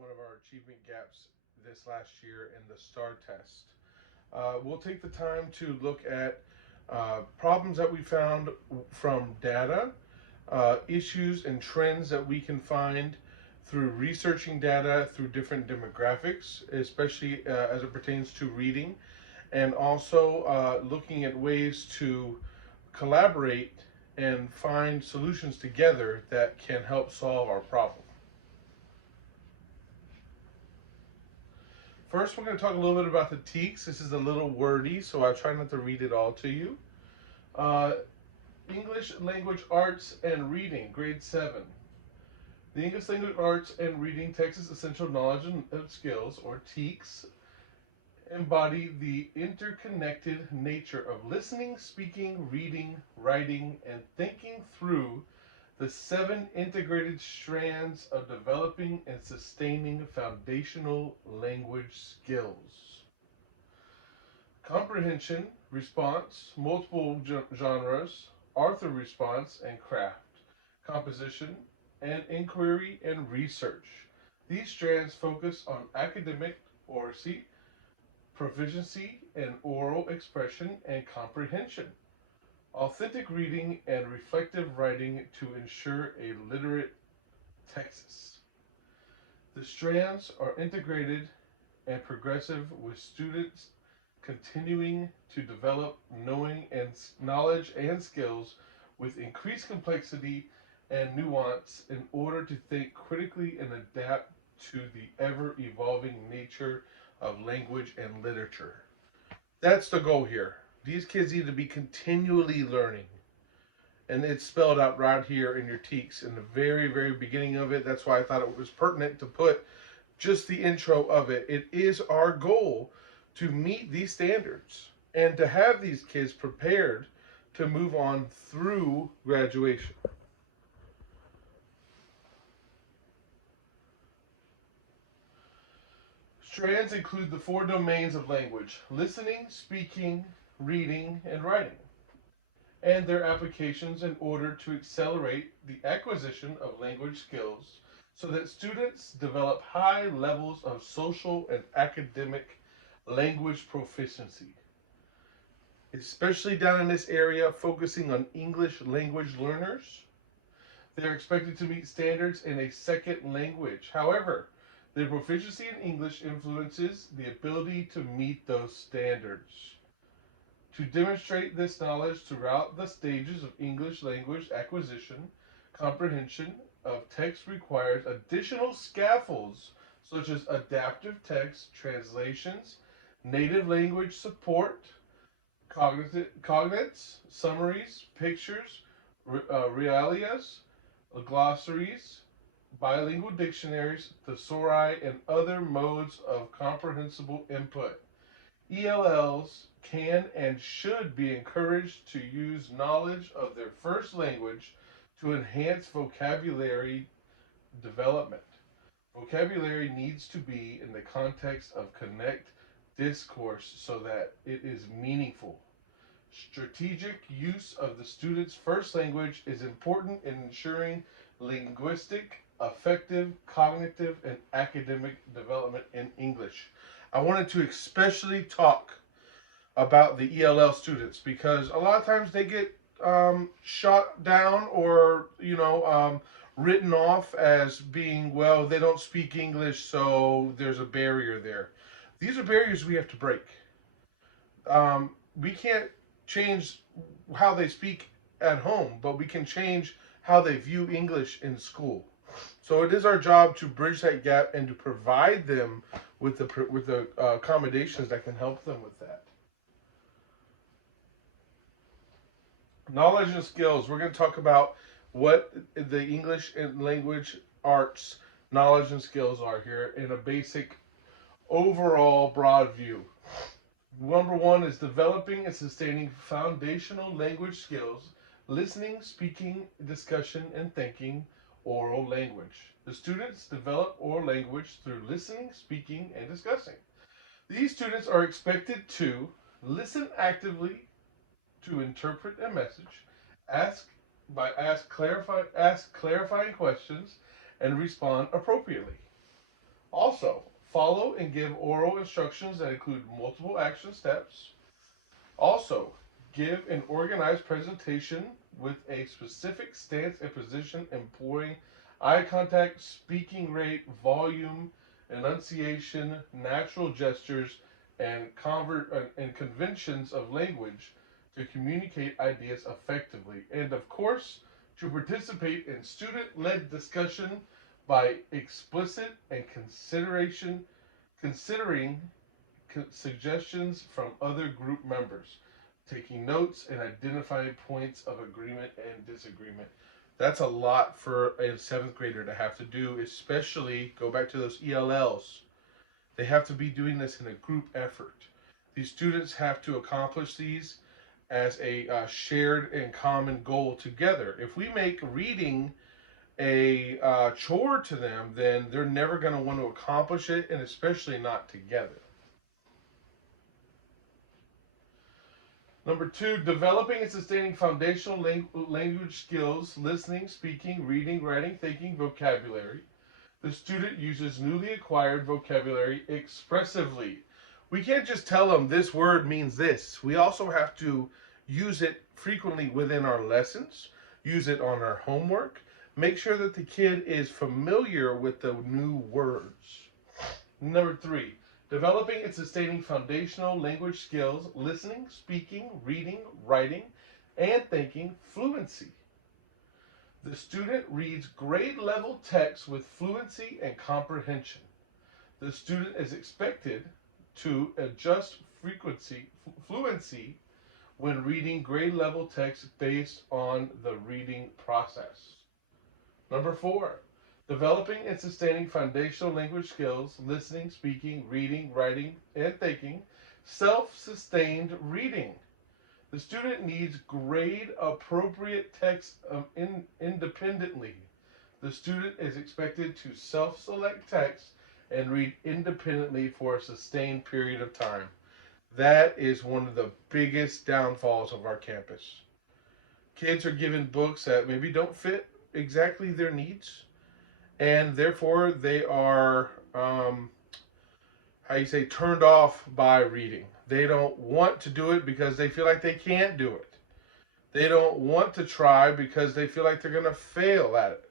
one of our achievement gaps this last year in the STAR test. We'll take the time to look at problems that we found from data, issues and trends that we can find through researching data through different demographics, especially as it pertains to reading, and also looking at ways to collaborate and find solutions together that can help solve our problem. First, we're going to talk a little bit about the TEKS. This is a little wordy, so I try not to read it all to you. Uh, English Language Arts and Reading, Grade 7. The English Language Arts and Reading Texas Essential Knowledge and Skills, or TEKS, embody the interconnected nature of listening, speaking, reading, writing, and thinking through the 7 integrated strands of developing and sustaining foundational language skills. Comprehension, response, multiple genres, author response and craft, composition, and inquiry and research. These strands focus on academic oracy, proficiency in oral expression and comprehension, authentic reading, and reflective writing to ensure a literate Texas. The strands are integrated and progressive, with students continuing to develop knowledge and skills with increased complexity and nuance in order to think critically and adapt to the ever evolving nature of language and literature. That's the goal here. These kids need to be continually learning. And it's spelled out right here in your TEKS in the very, very beginning of it. That's why I thought it was pertinent to put just the intro of it. It is our goal to meet these standards and to have these kids prepared to move on through graduation. Strands include the 4 domains of language: listening, speaking, reading, and writing, and their applications in order to accelerate the acquisition of language skills so that students develop high levels of social and academic language proficiency. Especially down in this area, focusing on English language learners, they are expected to meet standards in a second language. However, their proficiency in English influences the ability to meet those standards. To demonstrate this knowledge throughout the stages of English language acquisition, comprehension of text requires additional scaffolds such as adaptive text, translations, native language support, cognates, summaries, pictures, realias, glossaries, bilingual dictionaries, thesauri, and other modes of comprehensible input. ELLs can and should be encouraged to use knowledge of their first language to enhance vocabulary development. Vocabulary needs to be in the context of connect discourse so that it is meaningful. Strategic use of the student's first language is important in ensuring linguistic, affective, cognitive, and academic development in English. I wanted to especially talk about the ELL students because a lot of times they get shot down or written off as being, well, they don't speak English, so there's a barrier there. These are barriers we have to break. We can't change how they speak at home, but we can change how they view English in school. So it is our job to bridge that gap and to provide them with the accommodations that can help them with that. Knowledge and skills. We're going to talk about what the English and language arts knowledge and skills are here in a basic overall broad view. Number 1 is developing and sustaining foundational language skills: listening, speaking, discussion, and thinking oral language. The students develop oral language through listening, speaking, and discussing. These students are expected to listen actively, to interpret a message, ask clarifying questions, and respond appropriately. Also, follow and give oral instructions that include multiple action steps. Also, give an organized presentation with a specific stance and position, employing eye contact, speaking rate, volume, enunciation, natural gestures, and conventions of language to communicate ideas effectively. And of course, to participate in student-led discussion by explicit and considering suggestions from other group members, taking notes and identifying points of agreement and disagreement. That's a lot for a seventh grader to have to do, especially go back to those ELLs. They have to be doing this in a group effort. These students have to accomplish these as a shared and common goal together. If we make reading a chore to them, then they're never going to want to accomplish it, and especially not together. Number two, developing and sustaining foundational language skills, listening, speaking, reading, writing, thinking, vocabulary. The student uses newly acquired vocabulary expressively. We can't just tell them this word means this. We also have to use it frequently within our lessons, use it on our homework, make sure that the kid is familiar with the new words. Number three, developing and sustaining foundational language skills, listening, speaking, reading, writing, and thinking fluency. The student reads grade level text with fluency and comprehension. The student is expected to adjust fluency when reading grade level text based on the reading process. Number four, developing and sustaining foundational language skills, listening, speaking, reading, writing, and thinking, self-sustained reading. The student needs grade-appropriate text independently. The student is expected to self-select text and read independently for a sustained period of time. That is one of the biggest downfalls of our campus. Kids are given books that maybe don't fit exactly their needs, and therefore they are, turned off by reading. They don't want to do it because they feel like they can't do it. They don't want to try because they feel like they're going to fail at it.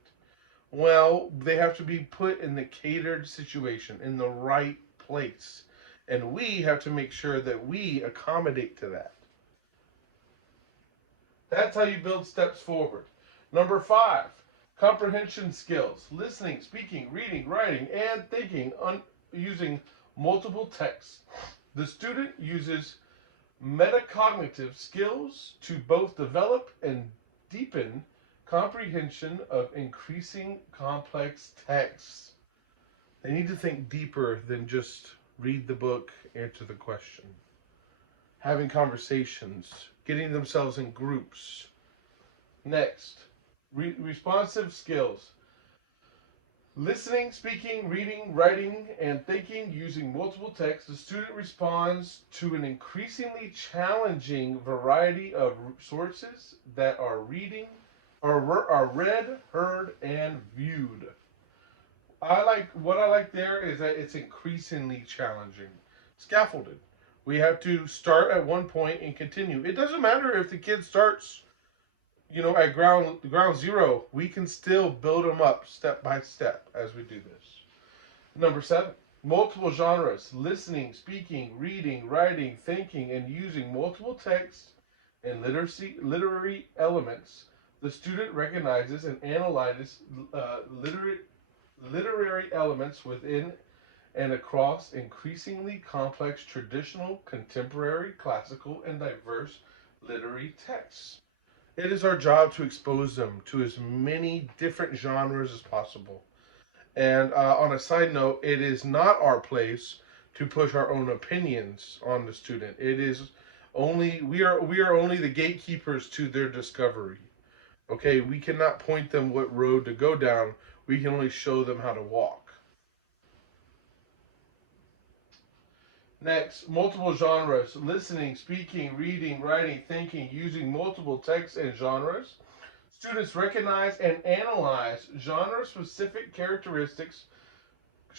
Well, they have to be put in the catered situation, in the right place. And we have to make sure that we accommodate to that. That's how you build steps forward. Number five, comprehension skills, listening, speaking, reading, writing, and thinking using multiple texts. The student uses metacognitive skills to both develop and deepen comprehension of increasing complex texts. They need to think deeper than just read the book, answer the question. Having conversations, getting themselves in groups. Next, responsive skills. Listening, speaking, reading, writing, and thinking using multiple texts, the student responds to an increasingly challenging variety of sources that are read, heard, and viewed. What I like there is that it's increasingly challenging. Scaffolded. We have to start at one point and continue. It doesn't matter if the kid starts at ground zero. We can still build them up step by step as we do this. Number seven, multiple genres, listening, speaking, reading, writing, thinking, and using multiple texts and literary elements. The student recognizes and analyzes literary elements within and across increasingly complex traditional, contemporary, classical, and diverse literary texts. It is our job to expose them to as many different genres as possible. And on a side note, it is not our place to push our own opinions on the student. It is only we are only the gatekeepers to their discovery. Okay, we cannot point them what road to go down. We can only show them how to walk. Next, multiple genres, listening, speaking, reading, writing, thinking, using multiple texts and genres. Students recognize and analyze genre-specific characteristics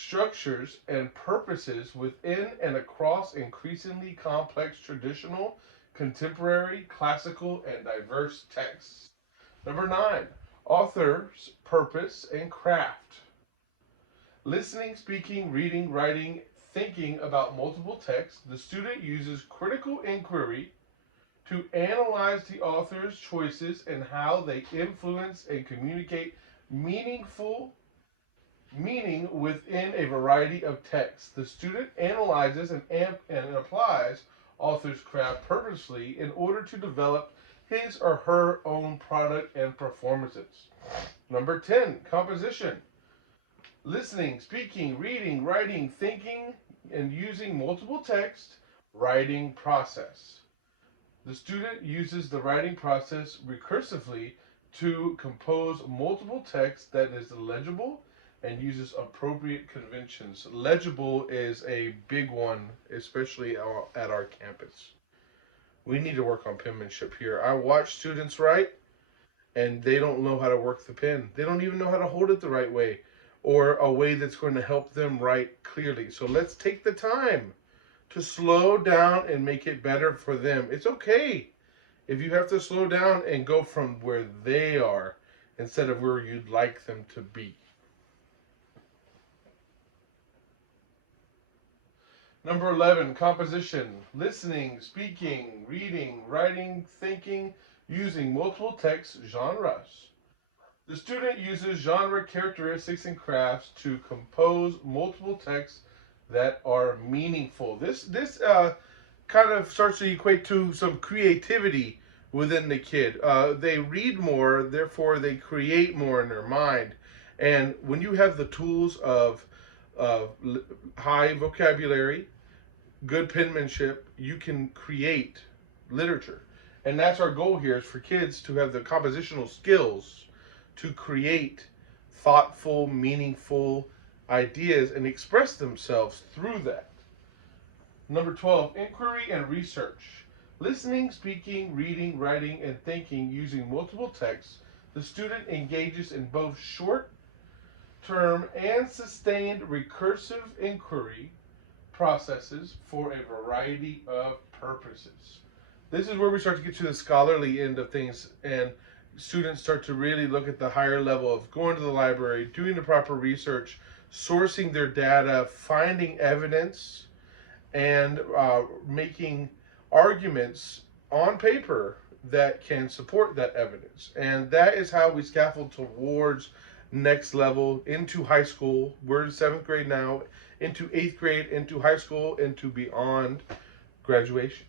structures, and purposes within and across increasingly complex traditional, contemporary, classical, and diverse texts. Number 9, author's purpose and craft. Listening, speaking, reading, writing, thinking about multiple texts, the student uses critical inquiry to analyze the author's choices and how they influence and communicate meaningful meaning within a variety of texts. The student analyzes and applies author's craft purposely in order to develop his or her own product and performances. Number 10, composition. Listening, speaking, reading, writing, thinking, and using multiple text, writing process. The student uses the writing process recursively to compose multiple text that is legible and uses appropriate conventions. Legible is a big one, especially at our campus. We need to work on penmanship here. I watch students write, and they don't know how to work the pen. They don't even know how to hold it the right way, or a way that's going to help them write clearly. So let's take the time to slow down and make it better for them. It's okay if you have to slow down and go from where they are instead of where you'd like them to be. Number 11, composition. Listening, speaking, reading, writing, thinking, using multiple text genres. The student uses genre characteristics and crafts to compose multiple texts that are meaningful. This kind of starts to equate to some creativity within the kid. They read more, therefore they create more in their mind. And when you have the tools of high vocabulary, good penmanship, you can create literature. And that's our goal here, is for kids to have the compositional skills to create thoughtful, meaningful ideas and express themselves through that. Number 12, inquiry and research. Listening, speaking, reading, writing, and thinking using multiple texts, the student engages in both short-term and sustained recursive inquiry processes for a variety of purposes. This is where we start to get to the scholarly end of things, and students start to really look at the higher level of going to the library, doing the proper research, sourcing their data, finding evidence, and making arguments on paper that can support that evidence. And that is how we scaffold towards next level, into high school. We're in 7th grade now, into 8th grade, into high school, into beyond graduation.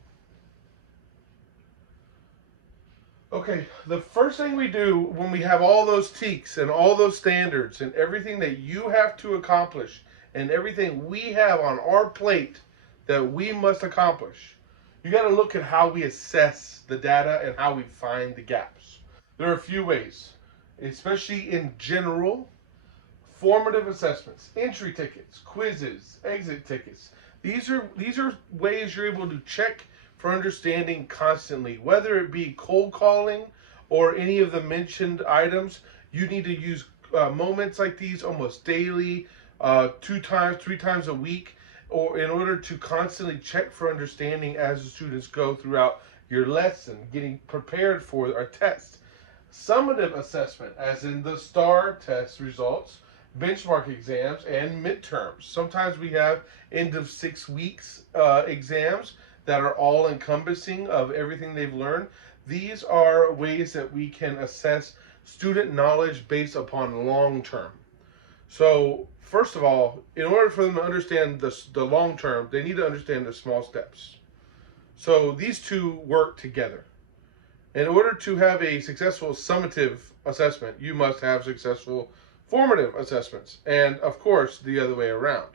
Okay, the first thing we do when we have all those TEKS and all those standards and everything that you have to accomplish and everything we have on our plate that we must accomplish, you got to look at how we assess the data and how we find the gaps. There are a few ways, especially in general. Formative assessments, entry tickets, quizzes, exit tickets. These are ways you're able to check for understanding constantly. Whether it be cold calling or any of the mentioned items, you need to use moments like these almost daily, 2 times, 3 times a week, or in order to constantly check for understanding as the students go throughout your lesson, getting prepared for our test. Summative assessment, as in the STAR test results, benchmark exams, and midterms. Sometimes we have end of 6 weeks exams that are all encompassing of everything they've learned. These are ways that we can assess student knowledge based upon long term. So first of all, in order for them to understand the long term, they need to understand the small steps. So these two work together. In order to have a successful summative assessment, you must have successful formative assessments, and of course the other way around.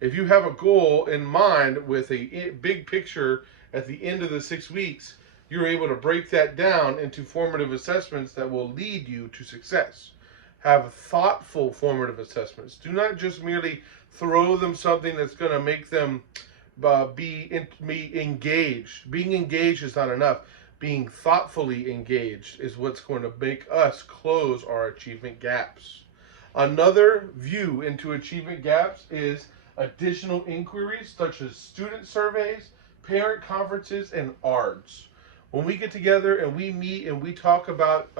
If you have a goal in mind with a big picture at the end of the 6 weeks, you're able to break that down into formative assessments that will lead you to success. Have thoughtful formative assessments. Do not just merely throw them something that's going to make them be engaged. Being engaged is not enough. Being thoughtfully engaged is what's going to make us close our achievement gaps. Another view into achievement gaps is additional inquiries such as student surveys, parent conferences, and ARDs. When we get together and we meet and we talk about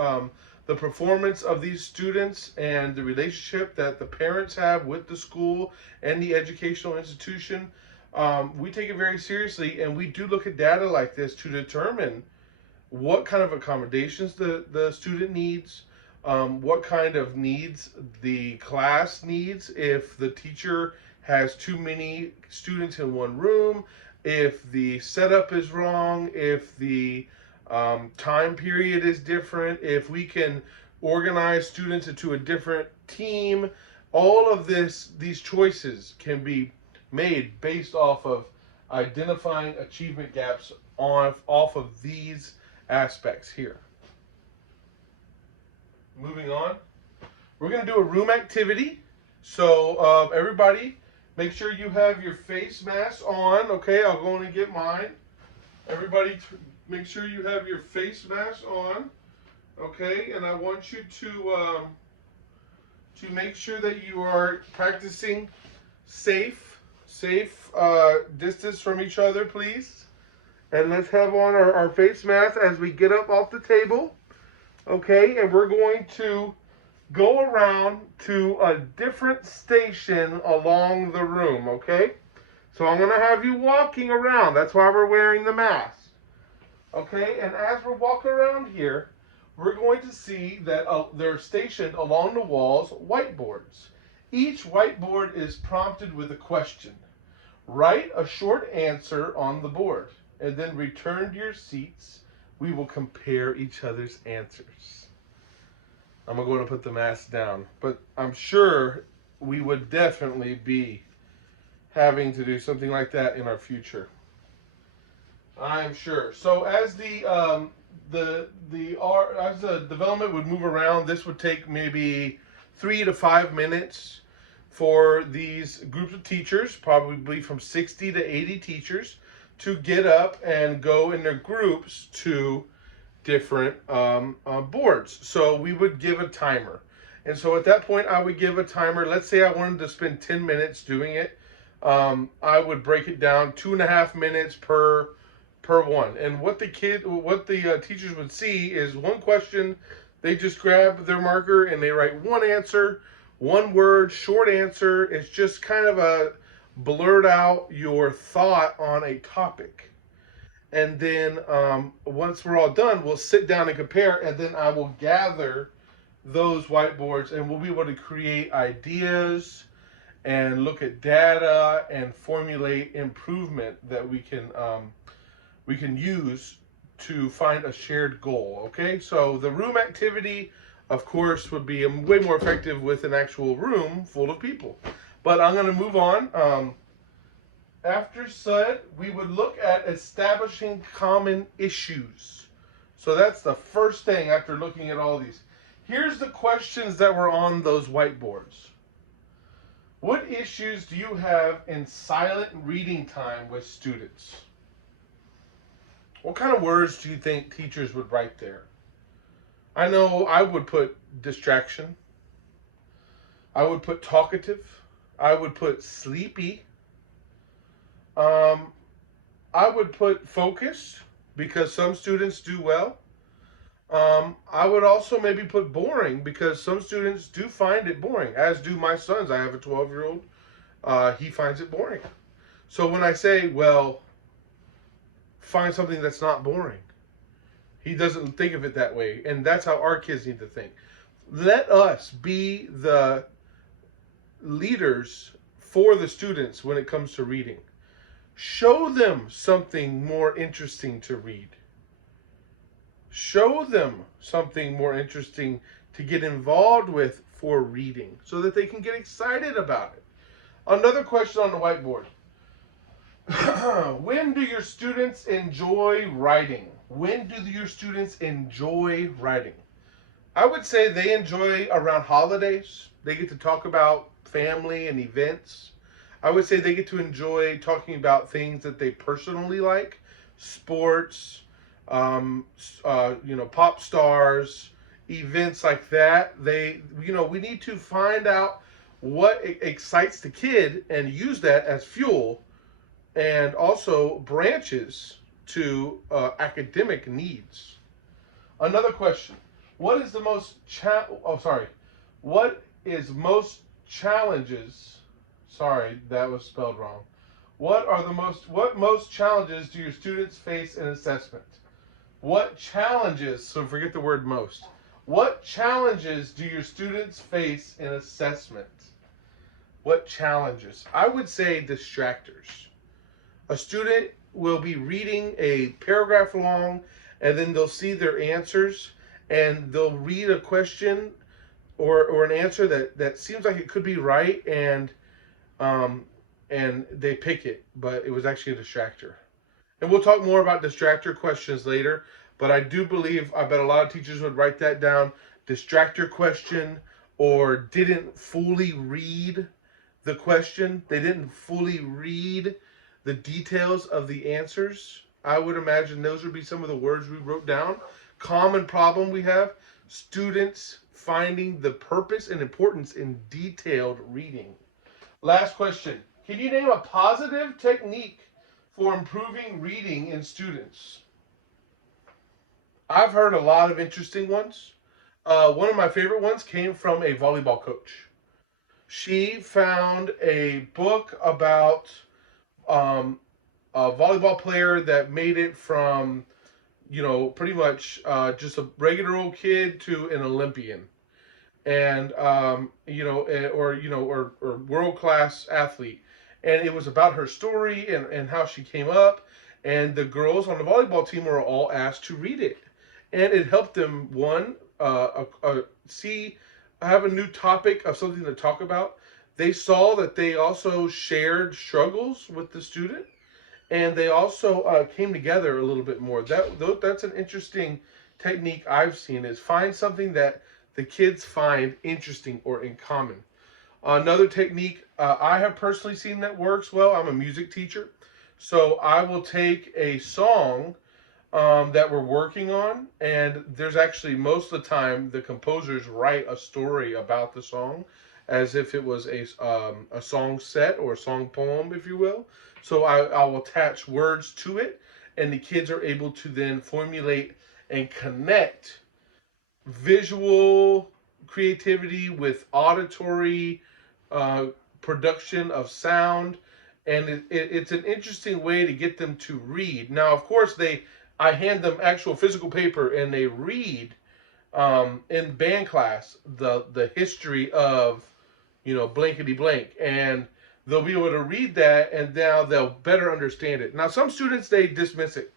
the performance of these students and the relationship that the parents have with the school and the educational institution, we take it very seriously, and we do look at data like this to determine what kind of accommodations the student needs, what kind of needs the class needs, if the teacher has too many students in one room, if the setup is wrong, if the time period is different, if we can organize students into a different team. All of these choices can be made based off of identifying achievement gaps off of these aspects here. Moving on, we're going to do a room activity. So everybody, make sure you have your face masks on. Okay, I'll go in and get mine. Everybody, make sure you have your face mask on. Okay, and I want you to make sure that you are practicing safe distance from each other, please. And let's have on our face mask as we get up off the table. Okay, and we're going to go around to a different station along the room, okay? So I'm going to have you walking around. That's why we're wearing the mask. Okay, and as we're walking around here, we're going to see that they're stationed along the walls whiteboards. Each whiteboard is prompted with a question. Write a short answer on the board and then return to your seats. We will compare each other's answers. I'm going to put the mask down, but I'm sure we would definitely be having to do something like that in our future. I'm sure. So as the development would move around, this would take maybe 3 to 5 minutes for these groups of teachers, probably from 60 to 80 teachers, to get up and go in their groups to different boards. So we would give a timer. And so at that point, I would give a timer. Let's say I wanted to spend 10 minutes doing it. I would break it down 2.5 minutes per one. And what the teachers would see is one question. They just grab their marker and they write one answer, one word, short answer. It's just kind of a blurt out your thought on a topic. And then once we're all done, we'll sit down and compare, and then I will gather those whiteboards and we'll be able to create ideas and look at data and formulate improvement that we can use to find a shared goal. Okay, so the room activity, of course, would be way more effective with an actual room full of people. But I'm going to move on. After SUD, we would look at establishing common issues. So that's the first thing after looking at all these. Here's the questions that were on those whiteboards. What issues do you have in silent reading time with students? What kind of words do you think teachers would write there? I know I would put distraction. I would put talkative. I would put sleepy. I would put focused, because some students do well. I would also maybe put boring, because some students do find it boring, as do my sons. I have a 12-year-old. He finds it boring. So when I say, well, find something that's not boring, he doesn't think of it that way. And that's how our kids need to think. Let us be the leaders for the students when it comes to reading. Show them something more interesting to read. Show them something more interesting to get involved with for reading so that they can get excited about it. Another question on the whiteboard. When do your students enjoy writing? When do your students enjoy writing? I would say they enjoy around holidays. They get to talk about family and events. I would say they get to enjoy talking about things that they personally like, sports, pop stars, events like that. We need to find out what excites the kid and use that as fuel, and also branches to academic needs. Another question: What is the most What is most challenges? Sorry, that was spelled wrong. What most challenges do your students face in assessment? What challenges? So forget the word most. What challenges do your students face in assessment? What challenges? I would say distractors. A student will be reading a paragraph long, and then they'll see their answers, and they'll read a question or an answer that seems like it could be right, um, and they pick it, but it was actually a distractor. And we'll talk more about distractor questions later, but I do believe, I bet a lot of teachers would write that down: distractor question, or didn't fully read the question. They didn't fully read the details of the answers. I would imagine those would be some of the words we wrote down. Common problem we have: students finding the purpose and importance in detailed reading. Last question: Can you name a positive technique for improving reading in students? I've heard a lot of interesting ones. One of my favorite ones came from a volleyball coach. She found a book about um, a volleyball player that made it from, pretty much just a regular old kid to an Olympian, and or world class athlete. And it was about her story and how she came up. And the girls on the volleyball team were all asked to read it, and it helped them see have a new topic of something to talk about. They saw that they also shared struggles with the student, and they also came together a little bit more. That's an interesting technique I've seen, is find something that the kids find interesting or in common. Another technique I have personally seen that works well. I'm a music teacher, so I will take a song that we're working on, and there's actually, most of the time, the composers write a story about the song as if it was a song set or a song poem, if you will. So I will attach words to it, and the kids are able to then formulate and connect visual creativity with auditory uh, production of sound, and it's an interesting way to get them to read. Now, of course, I hand them actual physical paper, and they read in band class the history of blankety blank, and they'll be able to read that, and now they'll better understand it. Now, some students, they dismiss it.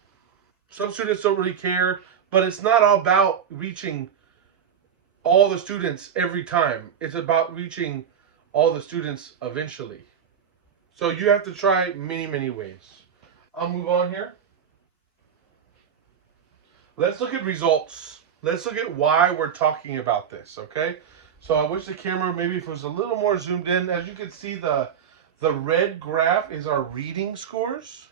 Some students don't really care, but it's not all about reaching all the students every time. It's about reaching all the students eventually. So you have to try many, many ways. I'll move on here. Let's look at results. Let's look at why we're talking about this, okay? So I wish the camera, maybe if it was a little more zoomed in. As you can see, the red graph is our reading scores.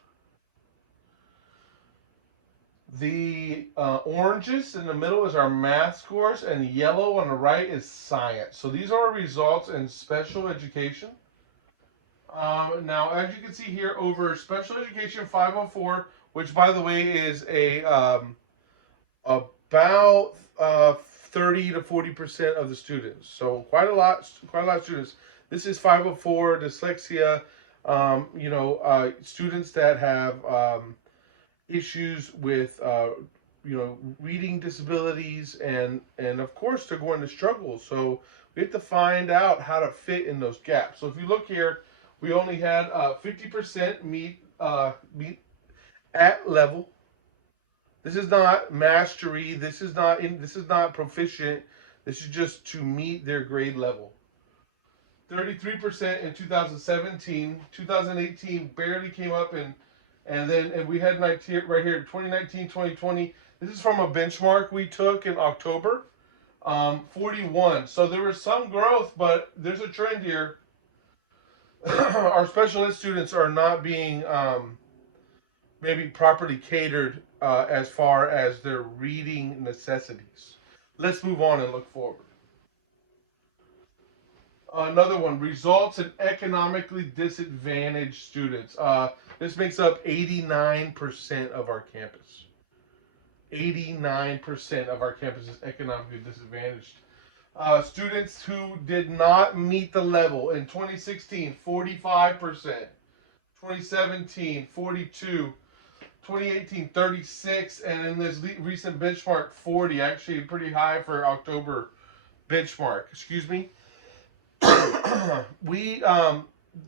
The oranges in the middle is our math scores, and yellow on the right is science. So these are our results in special education. Now, as you can see here, over special education 504, which, by the way, is about 30 to 40% of the students. So quite a lot of students. This is 504, dyslexia. Students that have issues with reading disabilities, and of course they're going to struggle. So we have to find out how to fit in those gaps. So if you look here, we only had 50% meet at level. This is not mastery. This is not proficient. This is just to meet their grade level. 33% in 2017. 2018 barely came up, and we had right here 2019, 2020. This is from a benchmark we took in October. 41. So there was some growth, but there's a trend here. Our special ed students are not being maybe properly catered as far as their reading necessities. Let's move on and look forward. Another one, results in economically disadvantaged students. This makes up 89% of our campus. 89% of our campus is economically disadvantaged. Students who did not meet the level in 2016, 45%. 2017, 42. 2018, 36. And in this recent benchmark, 40. Actually, pretty high for October benchmark. Excuse me. we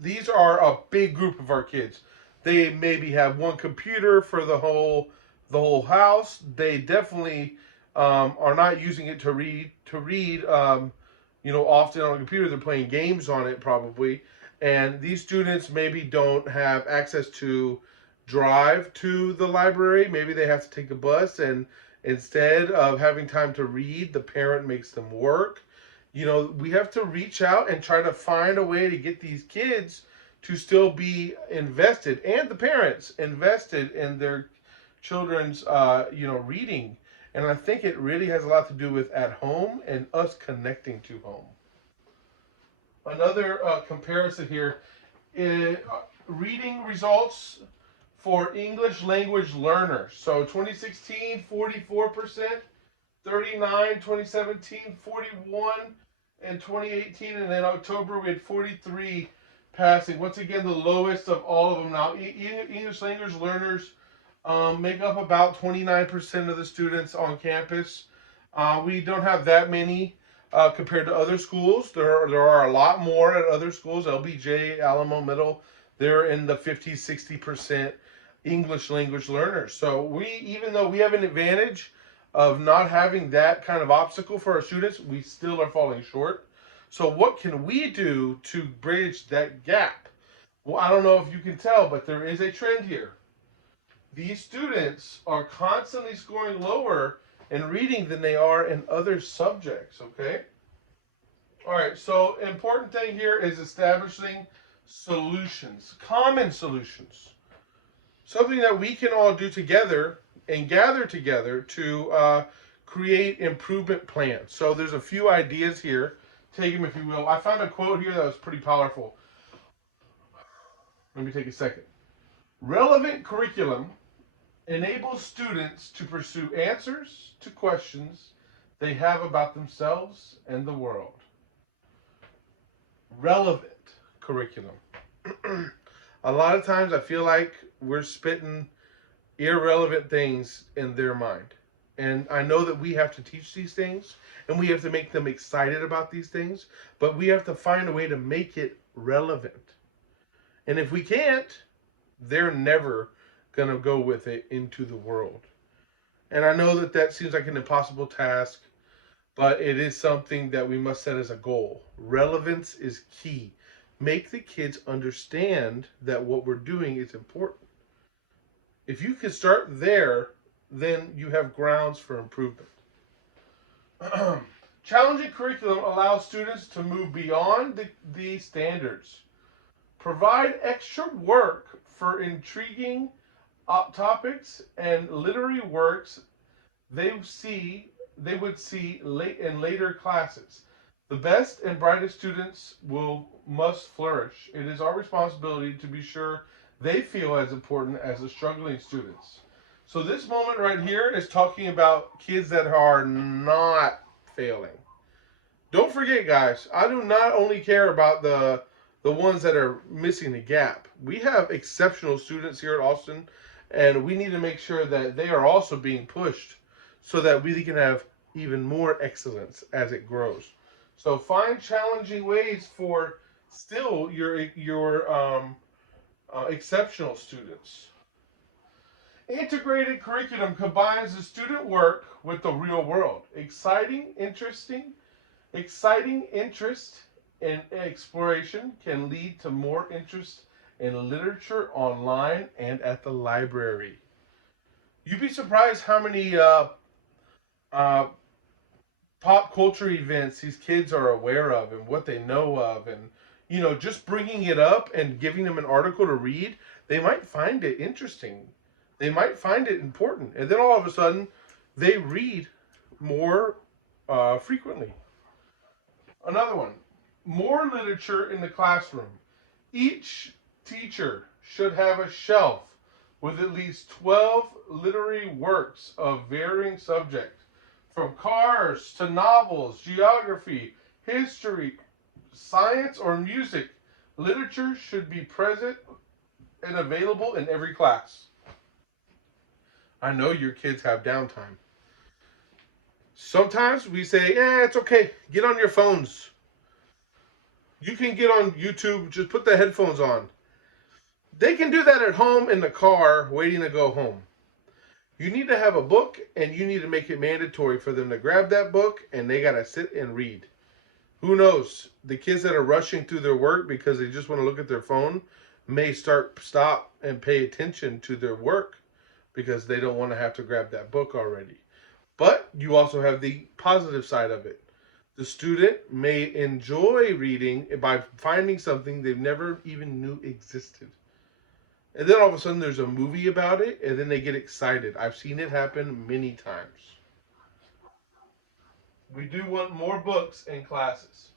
These are a big group of our kids. They maybe have one computer for the whole house. They definitely are not using it to read. Often on a computer they're playing games on it probably. And these students maybe don't have access to drive to the library. Maybe they have to take a bus, and instead of having time to read, the parent makes them work. We have to reach out and try to find a way to get these kids to still be invested, and the parents invested in their children's reading. And I think it really has a lot to do with at home and us connecting to home. Another comparison here is reading results for English language learners. So 2016, 44%, 39, 2017, 41, and 2018, and then October we had 43 passing. Once again, the lowest of all of them. Now, English language learners make up about 29% of the students on campus. We don't have that many compared to other schools. There are a lot more at other schools. LBJ, Alamo Middle, they're in the 50, 60% English language learners. So even though we have an advantage of not having that kind of obstacle for our students, we still are falling short. So what can we do to bridge that gap? Well, I don't know if you can tell, but there is a trend here. These students are constantly scoring lower in reading than they are in other subjects, okay? All right, so important thing here is establishing solutions, common solutions. Something that we can all do together and gather together to create improvement plans. So there's a few ideas here. Take them if you will. I found a quote here that was pretty powerful. Let me take a second. Relevant curriculum enables students to pursue answers to questions they have about themselves and the world. Relevant curriculum. A lot of times I feel like we're spitting irrelevant things in their mind. And I know that we have to teach these things and we have to make them excited about these things, but we have to find a way to make it relevant. And if we can't, they're never going to go with it into the world. And I know that that seems like an impossible task, but it is something that we must set as a goal. Relevance is key. Make the kids understand that what we're doing is important. If you can start there, then you have grounds for improvement. Challenging curriculum allows students to move beyond the standards. Provide extra work for intriguing topics and literary works they would see late in later classes. The best and brightest students must flourish. It is our responsibility to be sure they feel as important as the struggling students. So this moment right here is talking about kids that are not failing. Don't forget, guys, I do not only care about the ones that are missing the gap. We have exceptional students here at Austin, and we need to make sure that they are also being pushed so that we can have even more excellence as it grows. So find challenging ways for still your exceptional students. Integrated curriculum combines the student work with the real world. Exciting interest and exploration can lead to more interest in literature online and at the library. You'd be surprised how many pop culture events these kids are aware of and what they know of, and just bringing it up and giving them an article to read, they might find it interesting, they might find it important, and then all of a sudden they read more frequently. Another one, more literature in the classroom. Each teacher should have a shelf with at least 12 literary works of varying subject, from cars to novels, geography, history, science, or music. Literature should be present and available in every class. I know your kids have downtime. Sometimes we say, it's okay, get on your phones. You can get on YouTube, just put the headphones on. They can do that at home in the car waiting to go home. You need to have a book, and you need to make it mandatory for them to grab that book, and they got to sit and read. Who knows? The kids that are rushing through their work because they just want to look at their phone may stop and pay attention to their work because they don't want to have to grab that book already. But you also have the positive side of it. The student may enjoy reading by finding something they've never even knew existed. And then all of a sudden there's a movie about it, and then they get excited. I've seen it happen many times. We do want more books in classes.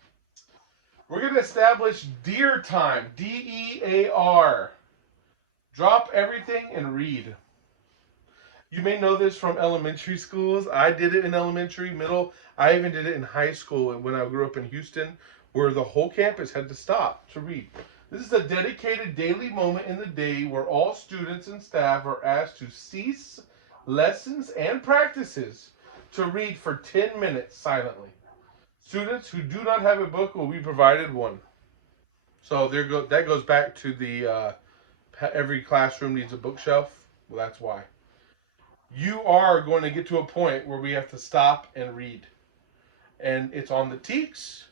We're going to establish DEAR time. DEAR. Drop everything and read. You may know this from elementary schools. I did it in elementary, middle. I even did it in high school when I grew up in Houston, where the whole campus had to stop to read. This is a dedicated daily moment in the day where all students and staff are asked to cease lessons and practices to read for 10 minutes silently. Students who do not have a book will be provided one. So that goes back to the every classroom needs a bookshelf. Well, that's why. You are going to get to a point where we have to stop and read. And it's on the TEKS.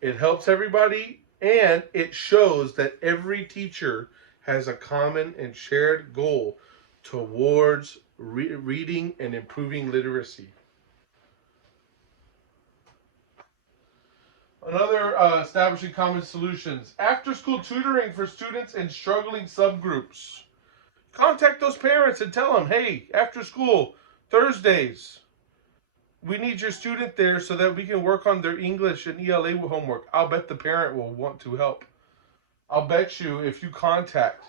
It helps everybody, and it shows that every teacher has a common and shared goal towards reading and improving literacy. Another establishing common solutions. After-school tutoring for students in struggling subgroups. Contact those parents and tell them, hey, after school, Thursdays, we need your student there so that we can work on their English and ELA homework. I'll bet the parent will want to help. I'll bet you if you contact.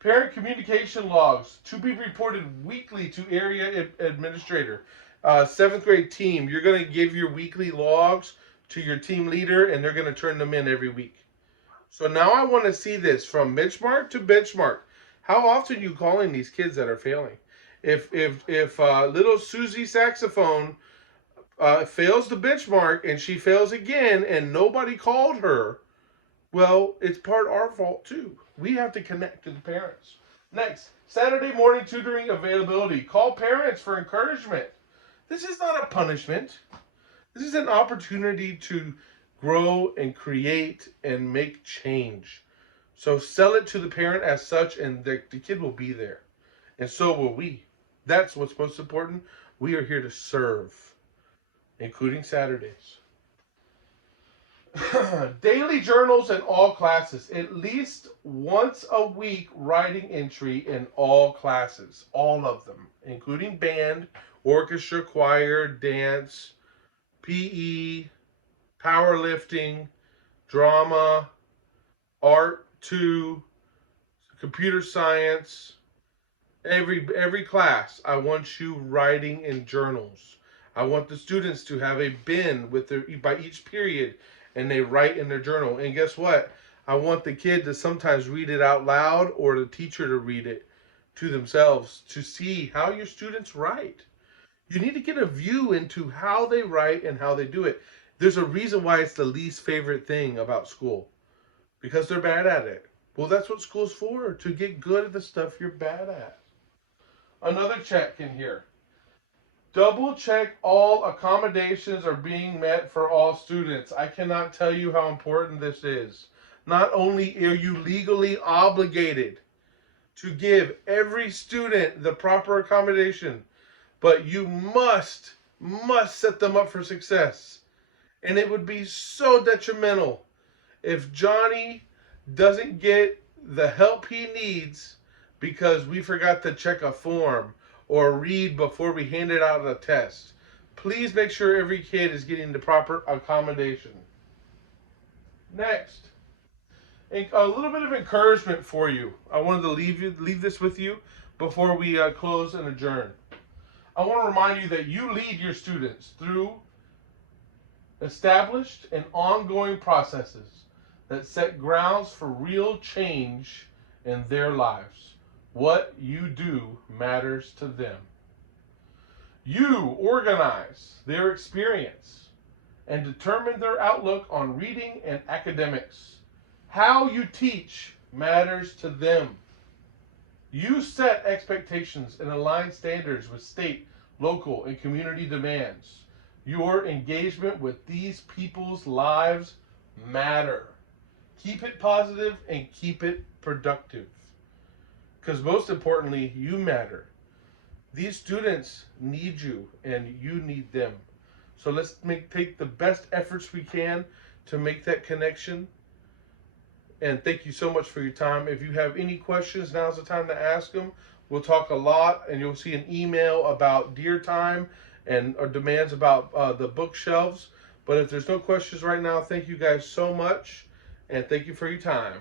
Parent communication logs to be reported weekly to area administrator. 7th grade team, you're going to give your weekly logs to your team leader, and they're going to turn them in every week. So now I want to see this from benchmark to benchmark. How often are you calling these kids that are failing? If little Susie Saxophone fails the benchmark and she fails again and nobody called her, well, it's part our fault too. We have to connect to the parents. Next, Saturday morning tutoring availability. Call parents for encouragement. This is not a punishment. This is an opportunity to grow and create and make change. So sell it to the parent as such, and the kid will be there. And so will we. That's what's most important. We are here to serve, including Saturdays. Daily journals in all classes. At least once a week writing entry in all classes. All of them, including band, orchestra, choir, dance, PE, powerlifting, drama, art 2, computer science. Every class, I want you writing in journals. I want the students to have a bin with by each period, and they write in their journal. And guess what? I want the kid to sometimes read it out loud, or the teacher to read it to themselves to see how your students write. You need to get a view into how they write and how they do it. There's a reason why it's the least favorite thing about school. Because they're bad at it. Well, that's what school's for, to get good at the stuff you're bad at. Another check in here. Double check all accommodations are being met for all students. I cannot tell you how important this is. Not only are you legally obligated to give every student the proper accommodation, but you must set them up for success. And it would be so detrimental if Johnny doesn't get the help he needs because we forgot to check a form or read before we handed out a test. Please make sure every kid is getting the proper accommodation. Next, a little bit of encouragement for you. I wanted to leave this with you before we close and adjourn. I want to remind you that you lead your students through established and ongoing processes that set grounds for real change in their lives. What you do matters to them. You organize their experience and determine their outlook on reading and academics. How you teach matters to them. You set expectations and align standards with state, local, and community demands. Your engagement with these people's lives matter. Keep it positive and keep it productive. Because most importantly, you matter. These students need you and you need them. So let's take the best efforts we can to make that connection. And thank you so much for your time. If you have any questions, now's the time to ask them. We'll talk a lot, and you'll see an email about Dear Time and our demands about the bookshelves. But if there's no questions right now, thank you guys so much, and thank you for your time.